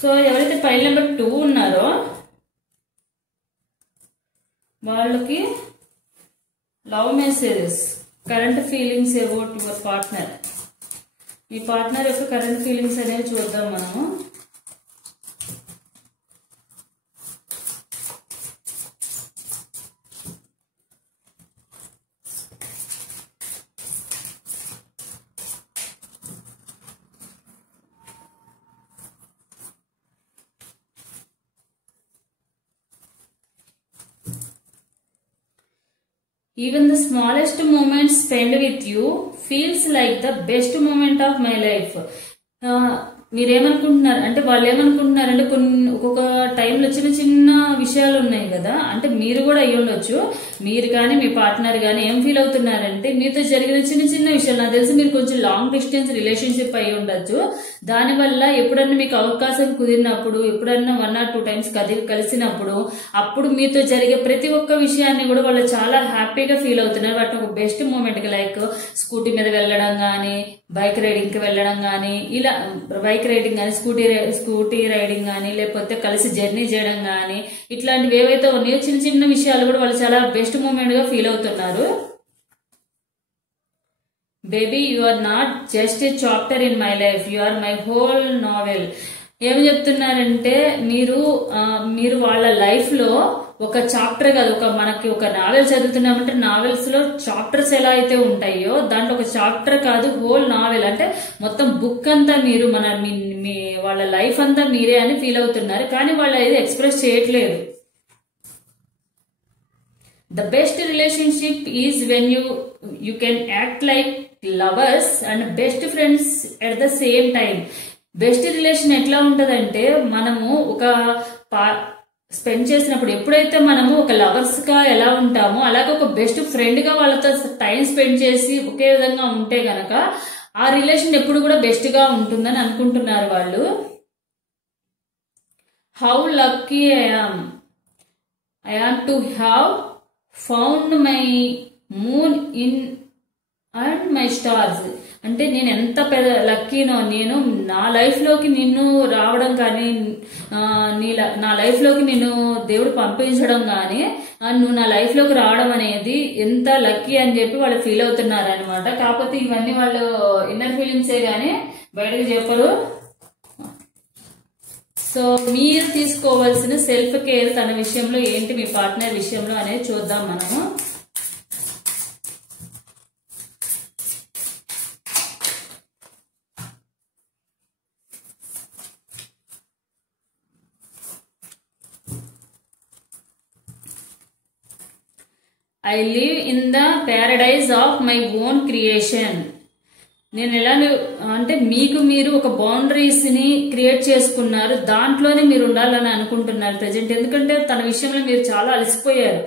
సో ఎవరైతే ఫైల్ నెంబర్ 2 ఉన్నారో వాళ్ళకి love messages, current feelings about your partner. Me partner యొక్క కరెంట్ ఫీలింగ్స్ అనేవి చూద్దాం మనము. Even the smallest moment spent with you feels like the best moment of my life. మీరేమనుకుంటున్నారు అంటే, వాళ్ళు ఏమనుకుంటున్నారంటే ఒక్కొక్క టైంలో చిన్న చిన్న విషయాలు ఉన్నాయి కదా, అంటే మీరు కూడా అయ్యి ఉండొచ్చు. మీరు కానీ మీ పార్ట్నర్ కానీ ఏం ఫీల్ అవుతున్నారంటే మీతో జరిగిన చిన్న చిన్న విషయాలు, నాకు తెలిసి మీరు కొంచెం లాంగ్ డిస్టెన్స్ రిలేషన్షిప్ అయ్యి ఉండొచ్చు. దానివల్ల ఎప్పుడన్నా మీకు అవకాశం కుదిరినప్పుడు, ఎప్పుడన్నా 1 or 2 times కలిసినప్పుడు అప్పుడు మీతో జరిగే ప్రతి ఒక్క విషయాన్ని కూడా వాళ్ళు చాలా హ్యాపీగా ఫీల్ అవుతున్నారు. వాటిని ఒక బెస్ట్ మూమెంట్ కి, లైక్ స్కూటీ మీద వెళ్ళడం కానీ, బైక్ రైడింగ్ కి వెళ్ళడం కానీ, ఇలా బైక్ రైడింగ్ కానీ, స్కూటీ రైడింగ్ కానీ, లేకపోతే కలిసి జర్నీ చేయడం కానీ, ఇట్లాంటివి ఏవైతే ఉన్నాయో చిన్న చిన్న విషయాలు కూడా వాళ్ళు చాలా బెస్ట్ మూమెంట్ గా ఫీల్ అవుతున్నారు. Baby, you are not just a chapter in my life, you are my whole novel. ఏమి చెప్తున్నారంటే మీరు వాళ్ళ లైఫ్ లో ఒక చాప్టర్ కాదు, మనకి ఒక నావెల్ చదువుతున్నామంటే నావెల్స్ లో చాప్టర్స్ ఎలా అయితే ఉంటాయో దాంట్లో ఒక చాప్టర్ కాదు, హోల్ నావెల్. అంటే మొత్తం బుక్ అంతా మీరు వాళ్ళ లైఫ్ అంతా మీరే అని ఫీల్ అవుతున్నారు, కానీ వాళ్ళు ఇది ఎక్స్ప్రెస్ చేయట్లేదు. The best relationship is when you can act like lovers and best friends at the same time. Best relation ఎట్లా ఉంటదంటే, మనము ఒక స్పెండ్ చేసినప్పుడు ఎప్పుడైతే మనము ఒక లవర్స్ గా ఎలా ఉంటామో అలాగే ఒక బెస్ట్ ఫ్రెండ్ గా వాళ్ళతో టైం స్పెండ్ చేసి ఒకే విధంగా ఉంటే గనక ఆ రిలేషన్ ఎప్పుడు కూడా బెస్ట్ గా ఉంటుందని అనుకుంటున్నారు వాళ్ళు. How lucky I am to have found my moon in and my stars. అంటే నేను ఎంత లక్కీనో, నేను నా లైఫ్ లోకి నిన్ను రావడం కానీ, నా లైఫ్ లోకి నిన్ను దేవుడు పంపించడం కానీ, నువ్వు నా లైఫ్ లోకి రావడం అనేది ఎంత లక్కీ అని చెప్పి వాళ్ళు ఫీల్ అవుతున్నారు అనమాట. కాకపోతే ఇవన్నీ వాళ్ళు ఇన్నర్ ఫీలింగ్సే గానీ బయటకు చెప్పరు. సో మీరు తీసుకోవాల్సిన సెల్ఫ్ కేర్ తన విషయంలో ఏంటి, మీ పార్ట్నర్ విషయంలో అనేది చూద్దాం మనము. I live in the Paradise of my own creation. నేను ఎలా అంటే మీకు మీరు ఒక బౌండరీస్ ని క్రియేట్ చేసుకున్నారు, దాంట్లోనే మీరు ఉండాలని అనుకుంటున్నారు ప్రజెంట్. ఎందుకంటే తన విషయంలో మీరు చాలా అలసిపోయారు,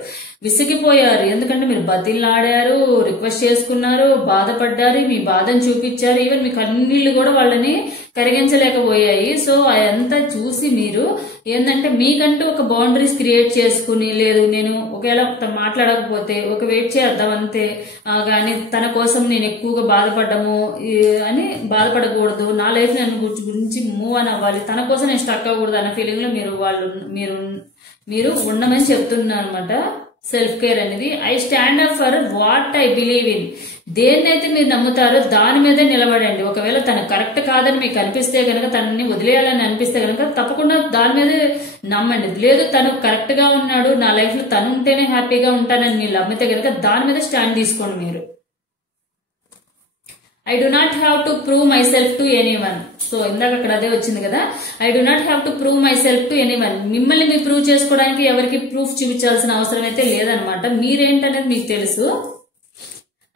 విసిగిపోయారు. ఎందుకంటే మీరు బతిలాడారు, రిక్వెస్ట్ చేసుకున్నారు, బాధపడ్డారు, మీ బాధను చూపించారు. ఈవెన్ మీ కన్నీళ్లు కూడా వాళ్ళని కరిగించలేకపోయాయి. సో అదంతా చూసి మీరు ఏంటంటే మీకంటూ ఒక బౌండరీస్ క్రియేట్ చేసుకుని, లేదు నేను ఒకవేళ మాట్లాడకపోతే ఒక వెయిట్ చేద్దాం అంతే, కానీ తన కోసం నేను ఎక్కువగా బాధపడ్డము అని బాధపడకూడదు, నా లైఫ్ నేను గురించి మూవ్ అని అవ్వాలి, తన కోసం నేను స్టక్ అవ్వకూడదు అన్న ఫీలింగ్ లో మీరు ఉండమని చెప్తున్నారు అనమాట. సెల్ఫ్ కేర్ అనేది I stand up for what I believe in. దేన్నైతే మీరు నమ్ముతారో దాని మీదే నిలబడండి. ఒకవేళ తను కరెక్ట్ కాదని మీకు అనిపిస్తే గనక, తనని వదిలేయాలని అనిపిస్తే గనక తప్పకుండా దాని మీదే నమ్మండి. లేదు తను కరెక్ట్ గా ఉన్నాడు, నా లైఫ్ లో తను ఉంటేనే హ్యాపీగా ఉంటానని మీరు నమ్మితే గనక దాని మీద స్టాండ్ తీసుకోండి మీరు. I do not have to prove my self to anyone. So ఇందాక అక్కడ అదే వచ్చింది కదా, I do not have to prove my self to anyone. మిమ్మల్ని మీరు ప్రూవ్ చేసుకోవడానికి ఎవరికి ప్రూఫ్ చూపించాల్సిన అవసరం అయితే లేదనమాట. మీరేంటనేది మీకు తెలుసు.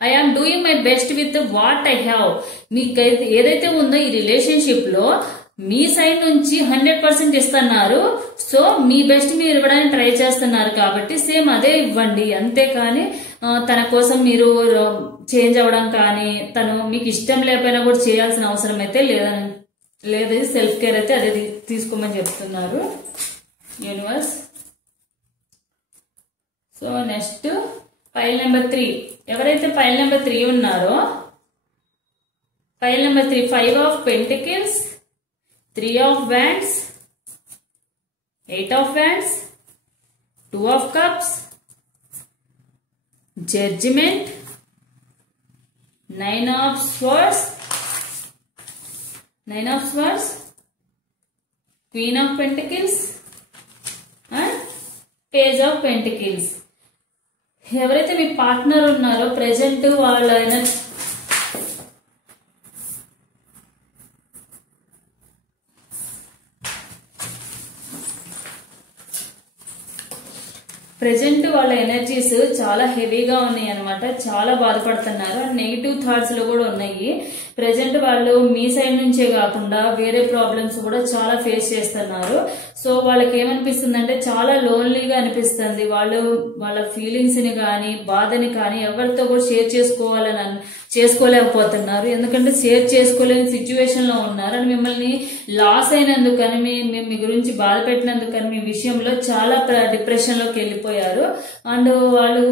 I am doing my best with what I have. మీకు ఏదైతే ఉందో ఈ రిలేషన్షిప్ లో మీ సైడ్ నుంచి 100% ఇస్తున్నారు. సో మీ బెస్ట్ మీరు ఇవ్వడానికి ట్రై చేస్తున్నారు కాబట్టి సేమ్ అదే ఇవ్వండి. అంతేకాని తన కోసం మీరు చేంజ్ అవ్వడం కానీ, తను మీకు ఇష్టం లేకపోయినా కూడా చేయాల్సిన అవసరం అయితే లేదు. సెల్ఫ్ కేర్ అయితే అదే తీసుకోమని చెప్తున్నారు universe. So next pile number 3. ఎవరైతే ఫైల్ నెంబర్ 3 ఉన్నారో, pile number 3 5 of pentacles, 3 of wands, 8 of wands, 2 of cups, judgement, 9 of swords, queen of pentacles and page of pentacles. ఎవరైతే మీ పార్ట్నర్ ఉన్నారో ప్రెజెంట్ వాళ్ళ ఎనర్జీస్ చాలా హెవీగా ఉన్నాయి అనమాట. చాలా బాధపడుతున్నారు. నెగిటివ్ థాట్స్ లో కూడా ఉన్నాయి. ప్రెజెంట్ వాళ్ళు మీ సైడ్ నుంచే కాకుండా వేరే ప్రాబ్లమ్స్ కూడా చాలా ఫేస్ చేస్తున్నారు. సో వాళ్ళకి ఏమనిపిస్తుంది అంటే చాలా లోన్లీగా అనిపిస్తుంది. వాళ్ళు వాళ్ళ ఫీలింగ్స్ ని కానీ, బాధని కానీ ఎవరితో కూడా షేర్ చేసుకోలేకపోతున్నారు. ఎందుకంటే షేర్ చేసుకోలేని సిచ్యువేషన్ లో ఉన్నారు. అని మిమ్మల్ని లాస్ అయినందుకని, మీ గురించి బాధ పెట్టినందుకని మీ విషయంలో చాలా డిప్రెషన్ లోకి వెళ్ళిపోయారు. అండ్ వాళ్ళు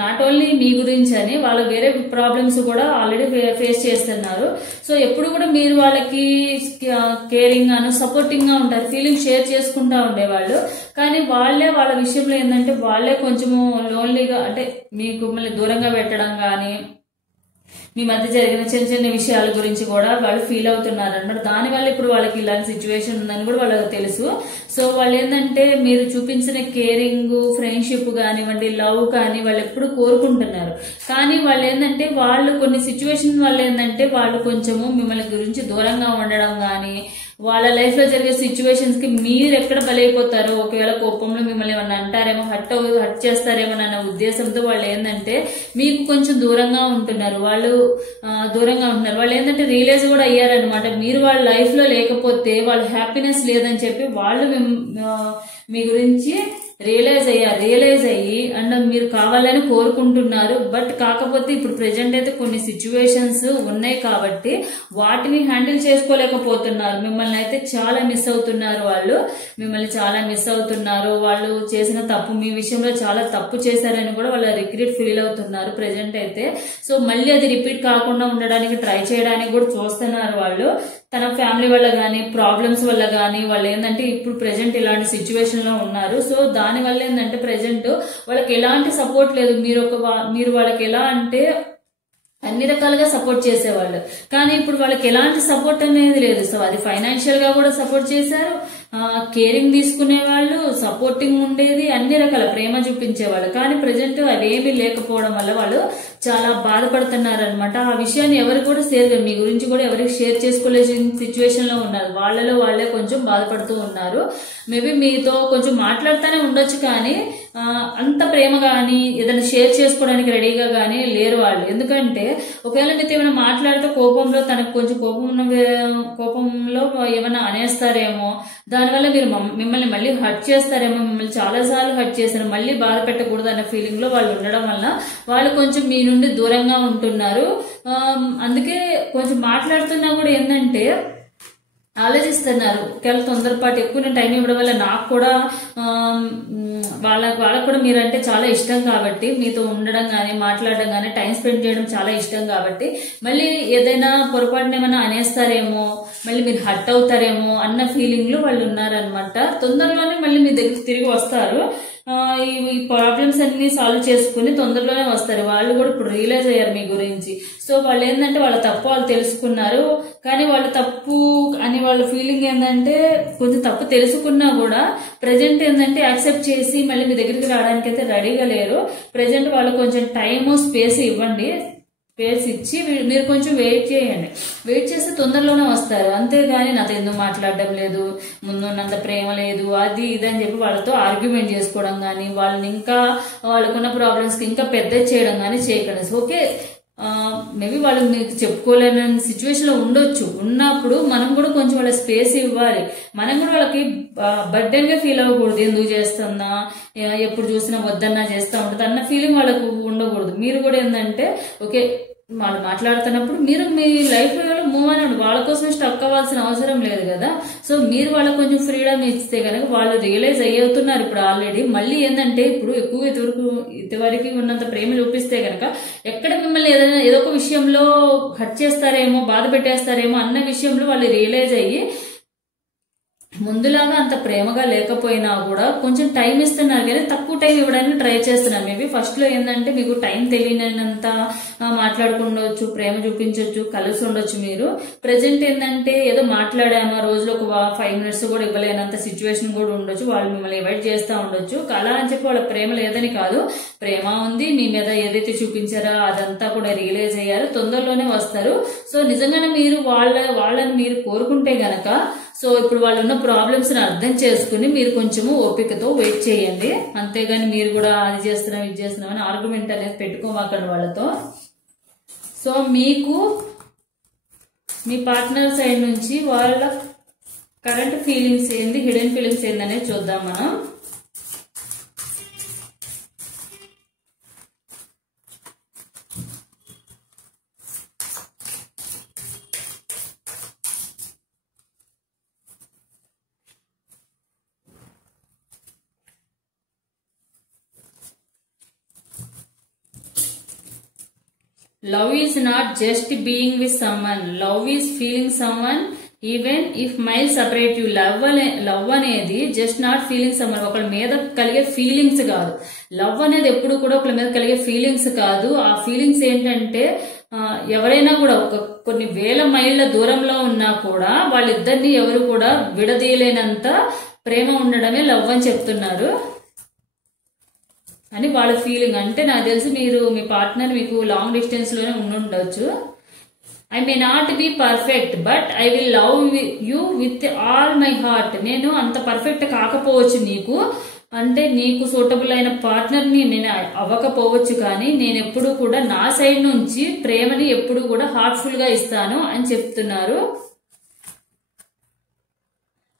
నాట్ ఓన్లీ మీ గురించి అని వాళ్ళు వేరే ప్రాబ్లమ్స్ కూడా ఆల్రెడీ ఫేస్ చేస్తున్నారు. సో ఎప్పుడు కూడా మీరు వాళ్ళకి కేరింగ్ గాను, సపోర్టింగ్ గా ఉంటారు. ఫీలింగ్ షేర్ చేసుకుంటా ఉండేవాళ్ళు. కానీ వాళ్ళ విషయంలో ఏంటంటే వాళ్ళే కొంచెము లోన్లీగా, అంటే మీకు మిమ్మల్ని దూరంగా పెట్టడం కానీ, మీ మధ్య జరిగిన చిన్న చిన్న విషయాల గురించి కూడా వాళ్ళు ఫీల్ అవుతున్నారు అన్నమాట. దానివల్ల ఇప్పుడు వాళ్ళకి ఇలాంటి సిచ్యువేషన్ ఉందని కూడా వాళ్ళకి తెలుసు. సో వాళ్ళు ఏంటంటే మీరు చూపించిన కేరింగ్, ఫ్రెండ్షిప్ కానివ్వండి, లవ్ కానీ వాళ్ళు ఎప్పుడు కోరుకుంటున్నారు. కానీ వాళ్ళు ఏంటంటే వాళ్ళు కొన్ని సిచ్యువేషన్ వల్ల ఏంటంటే వాళ్ళు కొంచెము మిమ్మల్ని గురించి దూరంగా ఉండడం కానీ, వాళ్ళ లైఫ్ లో జరిగే సిచ్యువేషన్స్ కి మీరు ఎక్కడ బలైపోతారో, ఒకవేళ కోపంలో మిమ్మల్ని ఏమన్నా అంటారేమో, హర్ట్ చేస్తారేమో అన్న ఉద్దేశంతో వాళ్ళు ఏంటంటే మీకు కొంచెం దూరంగా ఉంటున్నారు. వాళ్ళు ఏంటంటే రియలైజ్ కూడా అయ్యారనమాట. మీరు వాళ్ళ లైఫ్ లో లేకపోతే వాళ్ళ హ్యాపీనెస్ లేదని చెప్పి వాళ్ళు మీ గురించి రియలైజ్ అయ్యి అండ్ మీరు కావాలని కోరుకుంటున్నారు. బట్ కాకపోతే ఇప్పుడు ప్రెజెంట్ అయితే కొన్ని సిచ్యువేషన్స్ ఉన్నాయి కాబట్టి వాటిని హ్యాండిల్ చేసుకోలేకపోతున్నారు. మిమ్మల్ని అయితే చాలా మిస్ అవుతున్నారు. వాళ్ళు చేసిన తప్పు, మీ విషయంలో చాలా తప్పు చేశారని కూడా వాళ్ళు రిగ్రెట్ ఫీల్ అవుతున్నారు ప్రెజెంట్ అయితే. సో మళ్ళీ అది రిపీట్ కాకుండా ఉండడానికి ట్రై చేయడానికి కూడా చూస్తున్నారు వాళ్ళు. తన ఫ్యామిలీ వల్ల కానీ, ప్రాబ్లమ్స్ వల్ల కానీ వాళ్ళు ఏంటంటే ఇప్పుడు ప్రెజెంట్ ఇలాంటి సిచ్యువేషన్ లో ఉన్నారు. సో దాని వల్ల ఏంటంటే ప్రెజెంట్ వాళ్ళకి ఎలాంటి సపోర్ట్ లేదు. మీరు వాళ్ళకి ఎలా అంటే అన్ని రకాలుగా సపోర్ట్ చేసేవాళ్ళు, కానీ ఇప్పుడు వాళ్ళకి ఎలాంటి సపోర్ట్ అనేది లేదు. సో అది ఫైనాన్షియల్ గా కూడా సపోర్ట్ చేశారు, కేరింగ్ తీసుకునే వాళ్ళు, సపోర్టింగ్ ఉండేది, అన్ని రకాల ప్రేమ చూపించేవాళ్ళు. కానీ ప్రజెంట్ అవేమీ లేకపోవడం వల్ల వాళ్ళు చాలా బాధపడుతున్నారు అనమాట. ఆ విషయాన్ని ఎవరు కూడా మీ గురించి కూడా ఎవరికి షేర్ చేసుకోలేని సిచ్యువేషన్ లో ఉన్నారు. వాళ్ళలో వాళ్ళే కొంచెం బాధపడుతూ ఉన్నారు. మేబీ మీతో కొంచెం మాట్లాడుతూనే ఉండొచ్చు, కానీ అంత ప్రేమ కానీ ఏదైనా షేర్ చేసుకోవడానికి రెడీగా కానీ లేరు వాళ్ళు. ఎందుకంటే ఒకవేళ మీతో ఏమైనా మాట్లాడితే కోపంలో తనకు కొంచెం కోపంలో ఏమైనా అనేస్తారేమో, దానివల్ల మీరు మిమ్మల్ని మళ్ళీ హర్ట్ చేస్తారేమో, మిమ్మల్ని చాలాసార్లు హర్ట్ చేస్తారు, మళ్ళీ బాధ పెట్టకూడదు అన్న ఫీలింగ్ లో వాళ్ళు ఉండడం వల్ల వాళ్ళు కొంచెం మీ నుండి దూరంగా ఉంటున్నారు. అందుకే కొంచెం మాట్లాడుతున్నా కూడా ఏంటంటే ఆలోచిస్తున్నారు. ఒకవేళ తొందరపాటు ఎక్కువ టైం ఇవ్వడం వల్ల నాకు కూడా వాళ్ళకు కూడా మీరంటే చాలా ఇష్టం కాబట్టి, మీతో ఉండడం కానీ మాట్లాడడం కానీ టైం స్పెండ్ చేయడం చాలా ఇష్టం కాబట్టి మళ్ళీ ఏదైనా పొరపాటున ఏమైనా అనేస్తారేమో, మళ్ళీ మీరు హర్ట్ అవుతారేమో అన్న ఫీలింగ్ లో వాళ్ళు ఉన్నారనమాట. తొందరలోనే మళ్ళీ మీ దగ్గర తిరిగి వస్తారు. ఈ ప్రాబ్లమ్స్ అన్ని సాల్వ్ చేసుకుని తొందరలోనే వస్తారు. వాళ్ళు కూడా ఇప్పుడు రియలైజ్ అయ్యారు మీ గురించి. సో వాళ్ళు ఏంటంటే వాళ్ళ తప్పు వాళ్ళు తెలుసుకున్నారు. కానీ వాళ్ళ తప్పు అని వాళ్ళ ఫీలింగ్ ఏంటంటే కొంచెం తప్పు తెలుసుకున్నా కూడా ప్రజెంట్ ఏంటంటే యాక్సెప్ట్ చేసి మళ్ళీ మీ దగ్గరికి రావడానికి అయితే రెడీగా లేరు. ప్రజెంట్ వాళ్ళు కొంచెం టైము స్పేస్ ఇవ్వండి. స్పేస్ ఇచ్చి మీరు కొంచెం వెయిట్ చేయండి. వెయిట్ చేస్తే తొందరలోనే వస్తారు. అంతేగాని నాతో ఎందుకు మాట్లాడడం లేదు, ముందున్నంత ప్రేమ లేదు, అది ఇది అని చెప్పి వాళ్ళతో ఆర్గ్యుమెంట్ చేసుకోవడం కానీ, వాళ్ళని ఇంకా వాళ్ళకున్న ప్రాబ్లమ్స్కి ఇంకా పెద్ద చేయడం కానీ చేయకండి. ఓకే, మేబీ వాళ్ళు మీకు చెప్పుకోలేని సిచ్యువేషన్ లో ఉండొచ్చు. ఉన్నప్పుడు మనం కూడా కొంచెం వాళ్ళ స్పేస్ ఇవ్వాలి. మనం కూడా వాళ్ళకి బర్డెన్ గా ఫీల్ అవ్వకూడదు. ఎందుకు చేస్తున్నా, ఎప్పుడు చూసినా వద్దన్నా చేస్తూ ఉంటుంది అన్న ఫీలింగ్ వాళ్ళకు ఉండకూడదు. మీరు కూడా ఏంటంటే ఓకే, వాళ్ళు మాట్లాడుతున్నప్పుడు మీరు మీ లైఫ్ లో మూవ్ అనండి. వాళ్ళ కోసం స్టక్ అవ్వాల్సిన అవసరం లేదు కదా. సో మీరు వాళ్ళకి కొంచెం ఫ్రీడమ్ ఇస్తే కనుక వాళ్ళు రియలైజ్ అయ్యుతున్నారు ఇప్పుడు ఆల్రెడీ. మళ్ళీ ఏంటంటే ఇప్పుడు ఎక్కువ ఇంతవరకు ఉన్నంత ప్రేమ చూపిస్తే కనుక ఎక్కడ మిమ్మల్ని ఏదో ఒక విషయంలో హర్ట్ చేస్తారేమో, బాధ పెట్టేస్తారేమో అన్న విషయంలో వాళ్ళు రియలైజ్ అయ్యి ముందులాగా అంత ప్రేమగా లేకపోయినా కూడా కొంచెం టైం ఇస్తున్నారు, కానీ తక్కువ టైం ఇవ్వడానికి ట్రై చేస్తున్నారు. మేబీ ఫస్ట్ లో ఏంటంటే మీకు టైం తెలియనంత మాట్లాడుకుండొచ్చు, ప్రేమ చూపించవచ్చు, కలిసి ఉండొచ్చు. మీరు ప్రజెంట్ ఏంటంటే ఏదో మాట్లాడామా రోజులో ఒక 5 minutes కూడా ఇవ్వలేనంత సిచ్యువేషన్ కూడా ఉండొచ్చు. వాళ్ళు మిమ్మల్ని అవాయిడ్ చేస్తూ ఉండొచ్చు. అలా అని చెప్పి వాళ్ళ ప్రేమ లేదని కాదు, ప్రేమ ఉంది. మీ మీద ఏదైతే చూపించారో అదంతా కూడా రియలైజ్ అయ్యారు, తొందరలోనే వస్తారు. సో నిజంగానే మీరు వాళ్ళని మీరు కోరుకుంటే గనక సో ఇప్పుడు వాళ్ళు ఉన్న ప్రాబ్లమ్స్ ని అర్థం చేసుకుని మీరు కొంచెము ఓపికతో వెయిట్ చేయండి. అంతేగాని మీరు కూడా అది చేస్తున్నాం ఇది చేస్తున్నాం అని ఆర్గ్యుమెంట్ అనేది పెట్టుకోమాకండి వాళ్ళతో. సో మీకు మీ పార్ట్నర్ సైడ్ నుంచి వాళ్ళ కరెంట్ ఫీలింగ్స్ ఏంది, హిడెన్ ఫీలింగ్స్ ఏంది అనేది చూద్దాం మనం. Love is not just being with someone. Love is feeling someone even if miles separate you. Love అనేది జస్ట్ నాట్ ఫీలింగ్ సమ్మన్, ఒకళ్ళ మీద కలిగే ఫీలింగ్స్ కాదు. లవ్ అనేది ఎప్పుడు కూడా ఒకళ్ళ మీద కలిగే ఫీలింగ్స్ కాదు. ఆ ఫీలింగ్స్ ఏంటంటే ఎవరైనా కూడా కొన్ని వేల మైళ్ళ దూరంలో ఉన్నా కూడా వాళ్ళిద్దరిని ఎవరు కూడా విడదీయలేనంత ప్రేమ ఉండడమే లవ్ అని చెప్తున్నారు అని వాళ్ళ ఫీలింగ్. అంటే నాకు తెలిసి మీరు మీ పార్ట్నర్ మీకు లాంగ్ డిస్టెన్స్ లోనే ఉండుండొచ్చు. I may not be perfect but I will love you with all my heart. నేను అంత పర్ఫెక్ట్ కాకపోవచ్చు నీకు, అంటే నీకు సూటబుల్ అయిన పార్ట్నర్ ని నేను అవ్వకపోవచ్చు, కానీ నేను ఎప్పుడు కూడా నా సైడ్ నుంచి ప్రేమని ఎప్పుడు కూడా హార్ట్ఫుల్ గా ఇస్తాను అని చెప్తున్నారు.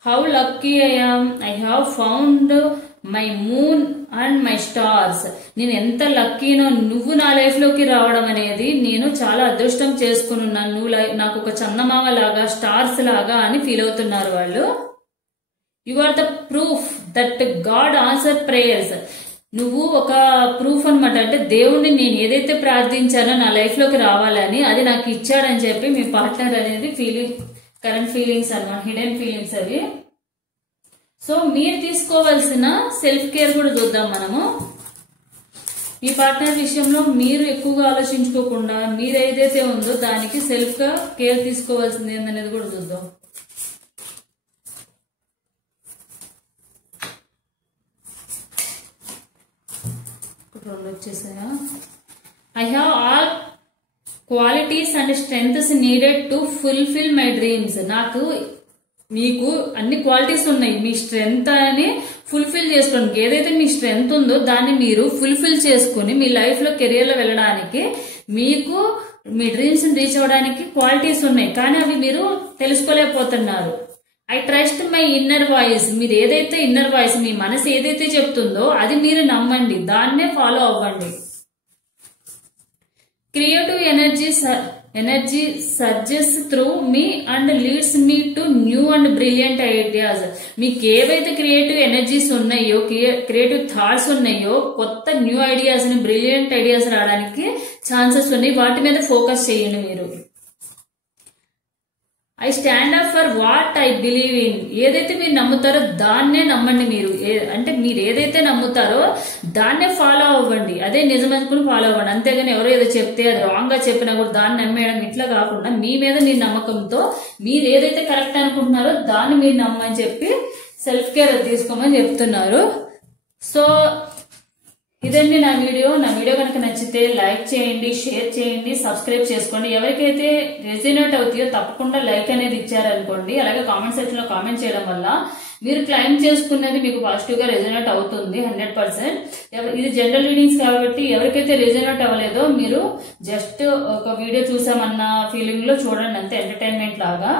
How lucky I am, I have found my moon and my stars. నేను ఎంత లక్కీనో, నువ్వు నా లైఫ్ లోకి రావడం అనేది నేను చాలా అదృష్టం చేసుకుని ఉన్నాను. నువ్వు నాకు ఒక చందమామ లాగా, స్టార్స్ లాగా అని ఫీల్ అవుతున్నారు వాళ్ళు. You are the proof that God answer prayers. నువ్వు ఒక ప్రూఫ్ అనమాట. అంటే దేవుణ్ణి నేను ఏదైతే ప్రార్థించానో నా లైఫ్ లోకి రావాలని అది నాకు ఇచ్చాడని చెప్పి మీ పార్ట్నర్ అనేది ఫీలింగ్, కరెంట్ ఫీలింగ్స్ అన్నమాట, హిడెన్ ఫీలింగ్స్ అవి. సో మీరు తీసుకోవాల్సిన సెల్ఫ్ కేర్ కూడా చూద్దాం మనము. మీ పార్ట్నర్ విషయంలో మీరు ఎక్కువగా ఆలోచించుకోకుండా మీరు ఏదైతే ఉందో దానికి సెల్ఫ్ గా కేర్ తీసుకోవాల్సింది ఏందనేది కూడా చూద్దాం. రెండు వచ్చేసాయా. I have all qualities and strengths needed to fulfil my dreams. మీకు అన్ని క్వాలిటీస్ ఉన్నాయి, మీ స్ట్రెంగ్త్ అని ఫుల్ఫిల్ చేసుకోండి. ఏదైతే మీ స్ట్రెంగ్త్ ఉందో దాన్ని మీరు ఫుల్ఫిల్ చేసుకుని మీ లైఫ్ లో కెరియర్ లో వెళ్ళడానికి, మీకు మీ డ్రీమ్స్ రీచ్ అవ్వడానికి క్వాలిటీస్ ఉన్నాయి, కానీ అవి మీరు తెలుసుకోలేకపోతున్నారు. I trust my inner voice. మీరు ఏదైతే ఇన్నర్ వాయిస్, మీ మనసు ఏదైతే చెప్తుందో అది మీరు నమ్మండి, దాన్నే ఫాలో అవ్వండి. Creative energy surges through me and leads me to new and brilliant ideas. మీకు ఏవైతే క్రియేటివ్ ఎనర్జీస్ ఉన్నాయో, క్రియేటివ్ థాట్స్ ఉన్నాయో, కొత్త న్యూ ఐడియాస్ ని, బ్రిలియంట్ ఐడియాస్ రావడానికి ఛాన్సెస్ ఉన్నాయి. వాటి మీద ఫోకస్ చేయండి మీరు. I stand up for what I believe in. ఏదైతే మీరు నమ్ముతారో దాన్నే నమ్మండి. మీరు అంటే మీరు ఏదైతే నమ్ముతారో దాన్నే ఫాలో అవ్వండి, అదే నిజం అనుకుని ఫాలో అవ్వండి. అంతేగాని ఎవరో ఏదో చెప్తే అది రాంగ్ గా చెప్పినా కూడా దాన్ని నమ్మేయడం ఇట్లా కాకుండా, మీ మీద మీ నమ్మకంతో మీరు ఏదైతే కరెక్ట్ అనుకుంటున్నారో దాన్ని మీరు నమ్మని చెప్పి సెల్ఫ్ కేర్ తీసుకోమని చెప్తున్నారు. సో ఇదండి నా వీడియో కనుక నచ్చితే లైక్ చేయండి, షేర్ చేయండి, సబ్స్క్రైబ్ చేసుకోండి. ఎవరికైతే రెజోనేట్ అవుతాయో తప్పకుండా లైక్ అనేది ఇచ్చారనుకోండి. అలాగే కామెంట్ సెక్షన్ లో కామెంట్ చేయడం వల్ల మీరు క్లైమ్ చేసుకున్నది మీకు పాజిటివ్ గా రెజోనేట్ అవుతుంది 100%. ఇది జనరల్ రీడింగ్స్ కాబట్టి ఎవరికైతే రెజోనేట్ అవ్వలేదో మీరు జస్ట్ ఒక వీడియో చూసామన్న ఫీలింగ్ లో చూడండి, అంతే, ఎంటర్టైన్మెంట్ లాగా.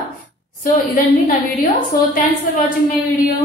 సో ఇదండి నా video. So thanks for watching my video.